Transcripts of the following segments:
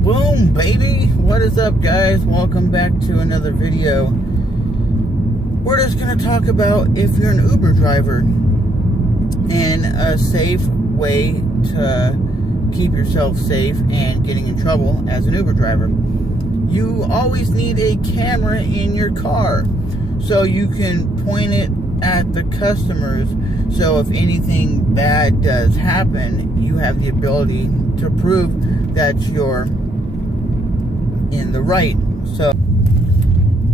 Boom, baby! What is up, guys? Welcome back to another video. We're just going to talk about if you're an Uber driver and a safe way to keep yourself safe and getting in trouble as an Uber driver. You always need a camera in your car so you can point it at the customers, so if anything bad does happen, you have the ability to prove that you're in the right. So,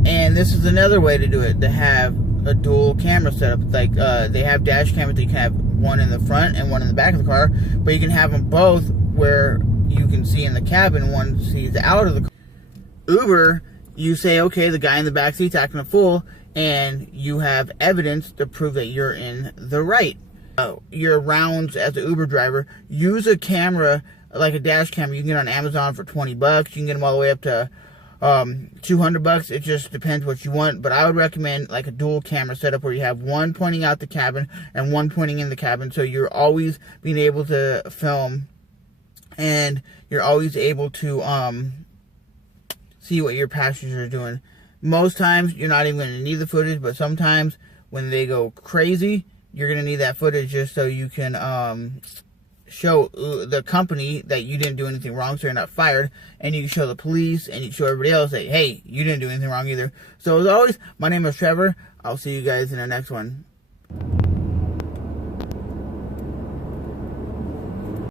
and this is another way to do it, to have a dual camera setup. Like they have dash cameras that you can have one in the front and one in the back of the car, but you can have them both where you can see in the cabin, one sees out of the car. Uber, you say, okay, the guy in the back seat's acting a fool, and you have evidence to prove that you're in the right. Your rounds as an Uber driver, use a camera like a dash camera. You can get on Amazon for 20 bucks. You can get them all the way up to 200 bucks. It just depends what you want. But I would recommend like a dual camera setup where you have one pointing out the cabin and one pointing in the cabin. So you're always being able to film and you're always able to see what your passengers are doing. Most times you're not even going to need the footage, but sometimes when they go crazy, you're going to need that footage just so you can show the company that you didn't do anything wrong, so you're not fired, and you can show the police and you can show everybody else that, hey, you didn't do anything wrong either. So as always, my name is Trevor. I'll see you guys in the next one.